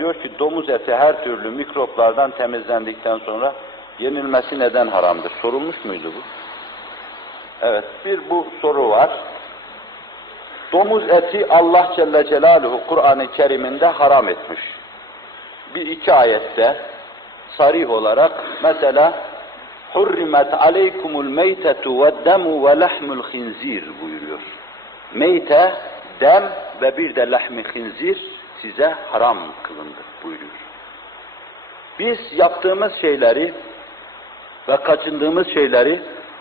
diyor ki domuz eti her türlü mikroplardan temizlendikten sonra yenilmesi neden haramdır? Sorulmuş muydu bu? Evet, bir bu soru var. Domuz eti Allah Celle Celaluhu Kur'an-ı Kerim'inde haram etmiş. Bir iki ayette sarih olarak mesela Hurrimet aleykumul meytetu ve demu ve lahmul khinzir buyuruyor. Meyte, dem ve bir de lahmi khinzir size haram kılındı buyuruyor. Biz yaptığımız şeyleri ve kaçındığımız şeyleri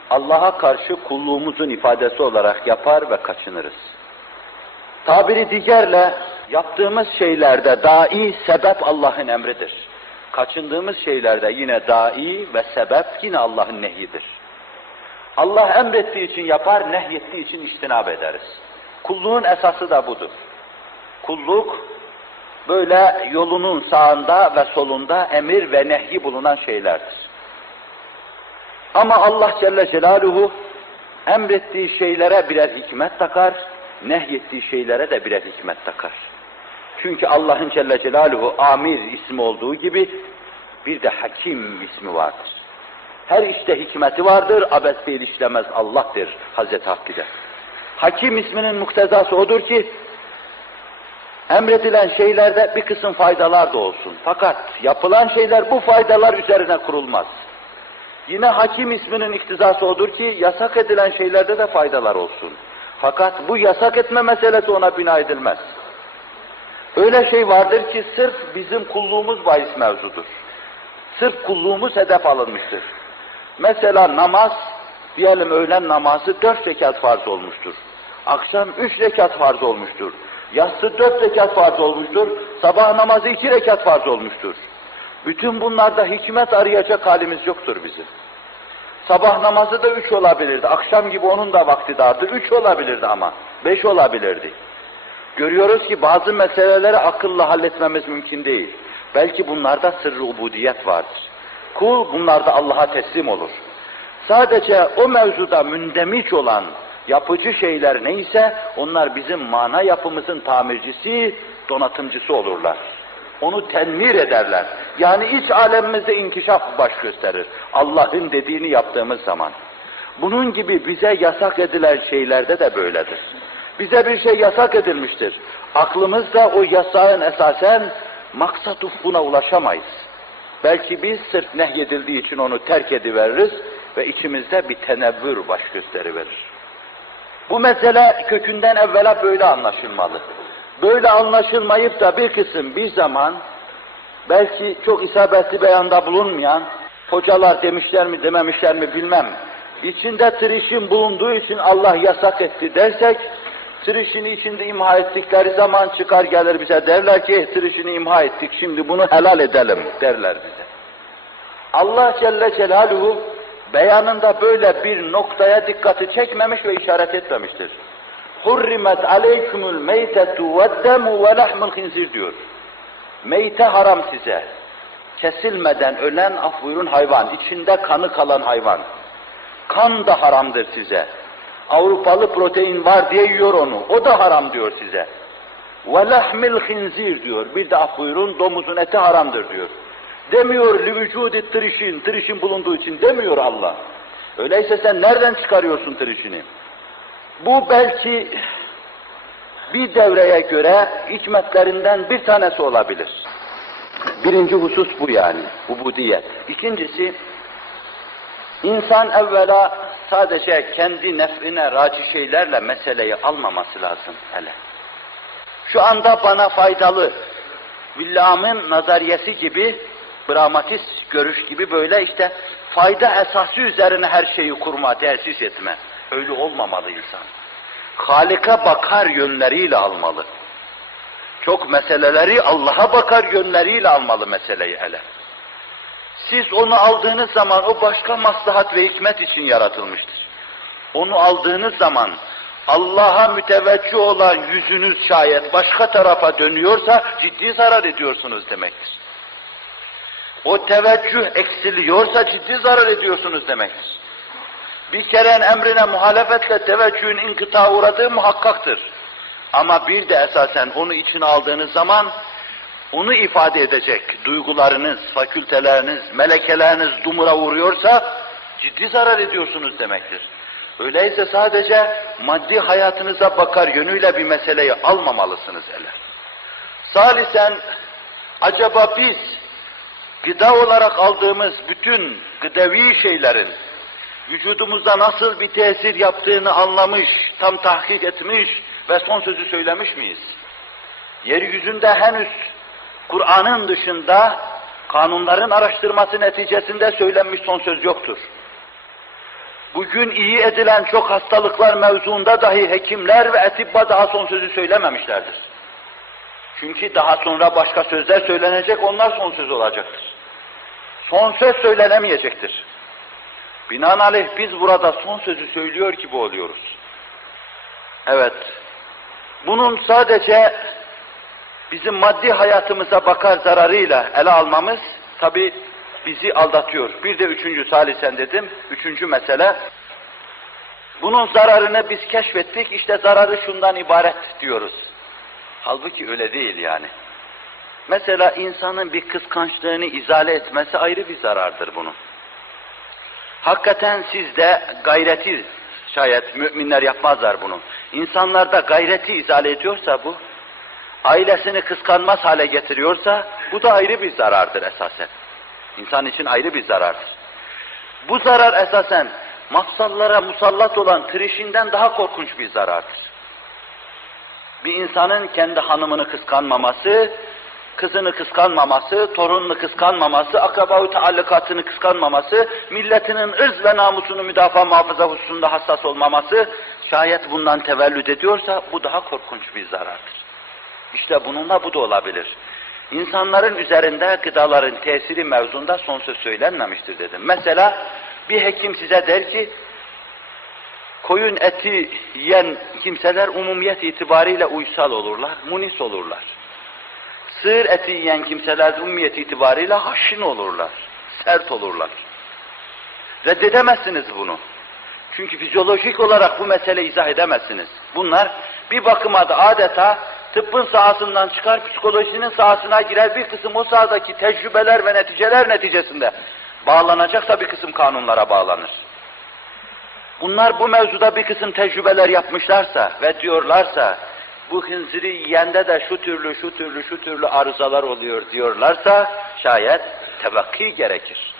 Allah'a karşı kulluğumuzun ifadesi olarak yapar ve kaçınırız. Tabiri diğerle yaptığımız şeylerde dai sebep Allah'ın emridir. Kaçındığımız şeylerde yine dai ve sebep yine Allah'ın nehyidir. Allah emrettiği için yapar, nehyettiği için iştinab ederiz. Kulluğun esası da budur. Kulluk böyle yolunun sağında ve solunda emir ve nehyi bulunan şeylerdir. Ama Allah Celle Celaluhu emrettiği şeylere birer hikmet takar, nehyettiği şeylere de birer hikmet takar. Çünkü Allah'ın Celle Celaluhu amir ismi olduğu gibi bir de hakim ismi vardır. Her işte hikmeti vardır, abes fiil işlemez Allah'tır Hazreti Hakkı'da. Hakim isminin muktezası odur ki emredilen şeylerde bir kısım faydalar da olsun. Fakat yapılan şeyler bu faydalar üzerine kurulmaz. Yine hakim isminin iktizası odur ki yasak edilen şeylerde de faydalar olsun. Fakat bu yasak etme meselesi ona bina edilmez. Öyle şey vardır ki sırf bizim kulluğumuz bahis mevzudur. Sırf kulluğumuz hedef alınmıştır. Mesela namaz, diyelim öğlen namazı dört rekat farz olmuştur. Akşam üç rekat farz olmuştur. Yatsı dört rekat farz olmuştur. Sabah namazı iki rekat farz olmuştur. Bütün bunlarda hikmet arayacak halimiz yoktur bizim. Sabah namazı da üç olabilirdi. Akşam gibi onun da vakti dardı. Üç olabilirdi ama. Beş olabilirdi. Görüyoruz ki bazı meseleleri akılla halletmemiz mümkün değil. Belki bunlarda sırrı ubudiyet vardır. Kul bunlarda Allah'a teslim olur. Sadece o mevzuda mündemiç olan yapıcı şeyler neyse onlar bizim mana yapımızın tamircisi, donatımcısı olurlar. Onu tenmir ederler. Yani iç alemimizde inkişaf baş gösterir. Allah'ın dediğini yaptığımız zaman. Bunun gibi bize yasak edilen şeylerde de böyledir. Bize bir şey yasak edilmiştir. Aklımızda o yasağın esasen maksat ufkuna ulaşamayız. Belki biz sırf nehyedildiği için onu terk ediveririz ve içimizde bir tenevvür baş gösteriverir. Bu mesele kökünden evvela böyle anlaşılmalı. Böyle anlaşılmayıp da bir kısım bir zaman belki çok isabetli beyanda bulunmayan hocalar demişler mi dememişler mi bilmem. İçinde trişin bulunduğu için Allah yasak etti dersek trişini içinde imha ettikleri zaman çıkar gelir bize derler ki "Eh, trişini imha ettik şimdi bunu helal edelim derler bize. Allah Celle Celaluhu beyanında böyle bir noktaya dikkati çekmemiş ve işaret etmemiştir. Hurrimet aleykümül meytetu ve demu ve lahmul khinzir diyor. Meyte haram size. Kesilmeden ölen af buyurun hayvan, içinde kanı kalan hayvan. Kan da haramdır size. Avrupalı protein var diye yiyor onu. O da haram diyor size. Ve lahmil khinzir diyor. Bir de af buyurun domuzun eti haramdır diyor. Demiyor li vücudi trişin, trişin bulunduğu için demiyor Allah. Öyleyse sen nereden çıkarıyorsun trişini? Bu belki bir devreye göre hikmetlerinden bir tanesi olabilir. Birinci husus bu yani, ubudiyet. İkincisi, insan evvela sadece kendi nefrine raci şeylerle meseleyi almaması lazım hele. Şu anda bana faydalı, Villam'ın nazariyesi gibi, pragmatist görüş gibi böyle işte fayda esası üzerine her şeyi kurma, tesis etme. Öyle olmamalı insan. Halika bakar yönleriyle almalı. Çok meseleleri Allah'a bakar yönleriyle almalı meseleyi hele. Siz onu aldığınız zaman o başka maslahat ve hikmet için yaratılmıştır. Onu aldığınız zaman Allah'a müteveccih olan yüzünüz şayet başka tarafa dönüyorsa ciddi zarar ediyorsunuz demektir. O teveccüh eksiliyorsa ciddi zarar ediyorsunuz demektir. Bir kerenin emrine muhalefetle teveccühün inkıta uğradığı muhakkaktır. Ama bir de esasen onu içine aldığınız zaman onu ifade edecek duygularınız, fakülteleriniz, melekeleriniz dumura vuruyorsa ciddi zarar ediyorsunuz demektir. Öyleyse sadece maddi hayatınıza bakar yönüyle bir meseleyi almamalısınız ele. Salisen acaba biz gıda olarak aldığımız bütün gıdevi şeylerin vücudumuzda nasıl bir tesir yaptığını anlamış, tam tahkik etmiş ve son sözü söylemiş miyiz? Yeryüzünde henüz Kur'an'ın dışında kanunların araştırması neticesinde söylenmiş son söz yoktur. Bugün iyi edilen çok hastalıklar mevzuunda dahi hekimler ve etibba daha son sözü söylememişlerdir. Çünkü daha sonra başka sözler söylenecek, onlar son söz olacaktır. Son söz söylenemeyecektir. Binaenaleyh biz burada son sözü söylüyor gibi oluyoruz. Evet, bunun sadece bizim maddi hayatımıza bakar zararıyla ele almamız tabi bizi aldatıyor. Bir de üçüncü salisen dedim, üçüncü mesele. Bunun zararını biz keşfettik, işte zararı şundan ibaret diyoruz. Halbuki öyle değil yani. Mesela insanın bir kıskançlığını izale etmesi ayrı bir zarardır bunun. Hakikaten sizde gayreti şayet müminler yapmazlar bunu. İnsanlarda gayreti izale ediyorsa bu, ailesini kıskanmaz hale getiriyorsa bu da ayrı bir zarardır esasen. İnsan için ayrı bir zarardır. Bu zarar esasen mafsallara musallat olan trişinden daha korkunç bir zarardır. Bir insanın kendi hanımını kıskanmaması, kızını kıskanmaması, torununu kıskanmaması, akraba-ı taallukatını kıskanmaması, milletinin ırz ve namusunu müdafaa muhafaza hususunda hassas olmaması, şayet bundan tevellüt ediyorsa bu daha korkunç bir zarardır. İşte bununla bu da olabilir. İnsanların üzerinde gıdaların tesiri mevzunda son söz söylenmemiştir dedim. Mesela bir hekim size der ki, koyun eti yiyen kimseler umumiyet itibariyle uysal olurlar, munis olurlar. Sığır eti yiyen kimseler umumiyet itibariyle haşin olurlar, sert olurlar. Reddedemezsiniz bunu. Çünkü fizyolojik olarak bu meseleyi izah edemezsiniz. Bunlar bir bakıma da adeta tıbbın sahasından çıkar, psikolojinin sahasına girer bir kısım o sahadaki tecrübeler ve neticeler neticesinde bağlanacaksa bir kısım kanunlara bağlanır. Bunlar bu mevzuda bir kısım tecrübeler yapmışlarsa ve diyorlarsa bu hınziri yiyende de şu türlü şu türlü şu türlü arızalar oluyor diyorlarsa şayet tevakki gerekir.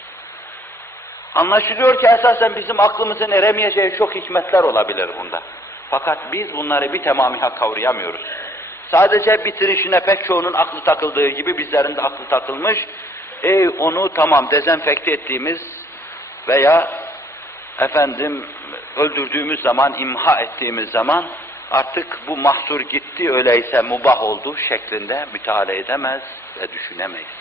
Anlaşılıyor ki esasen bizim aklımızın eremeyeceği çok hikmetler olabilir bunda. Fakat biz bunları bir tamamıyla kavrayamıyoruz. Sadece bitirişine pek çoğunun aklı takıldığı gibi bizlerin de aklı takılmış. E onu tamam dezenfekte ettiğimiz veya efendim öldürdüğümüz zaman, imha ettiğimiz zaman artık bu mahsur gitti öyleyse mubah oldu şeklinde müteala edemez ve düşünemeyiz.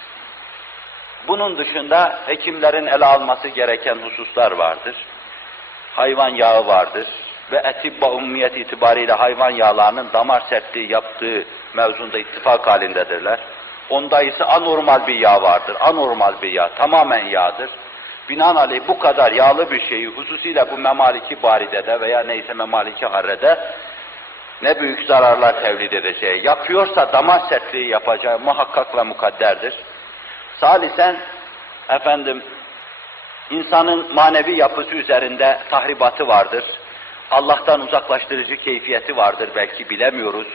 Bunun dışında hekimlerin ele alması gereken hususlar vardır. Hayvan yağı vardır ve etibba umumiyet itibariyle hayvan yağlarının damar sertliği yaptığı mevzunda ittifak halindedirler. Onda ise anormal bir yağ vardır, anormal bir yağ, tamamen yağdır. Binaenaleyh bu kadar yağlı bir şeyi hususiyle bu memaliki baridede veya neyse memaliki harrede ne büyük zararlar tevlid edeceği, yapıyorsa damar sertliği yapacağı muhakkak ve mukadderdir. Salisen, efendim, insanın manevi yapısı üzerinde tahribatı vardır. Allah'tan uzaklaştırıcı keyfiyeti vardır belki bilemiyoruz.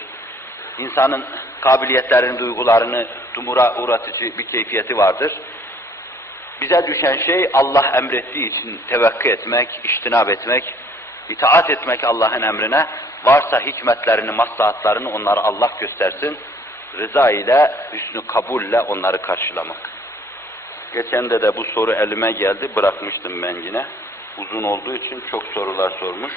İnsanın kabiliyetlerini, duygularını dumura uğratıcı bir keyfiyeti vardır. Bize düşen şey Allah emrettiği için tevekkü etmek, iştinab etmek, itaat etmek Allah'ın emrine. Varsa hikmetlerini, maslahatlarını onları Allah göstersin. Rıza ile, hüsnü kabulle onları karşılamak. Geçen de de bu soru elime geldi, bırakmıştım ben yine. Uzun olduğu için çok sorular sormuş.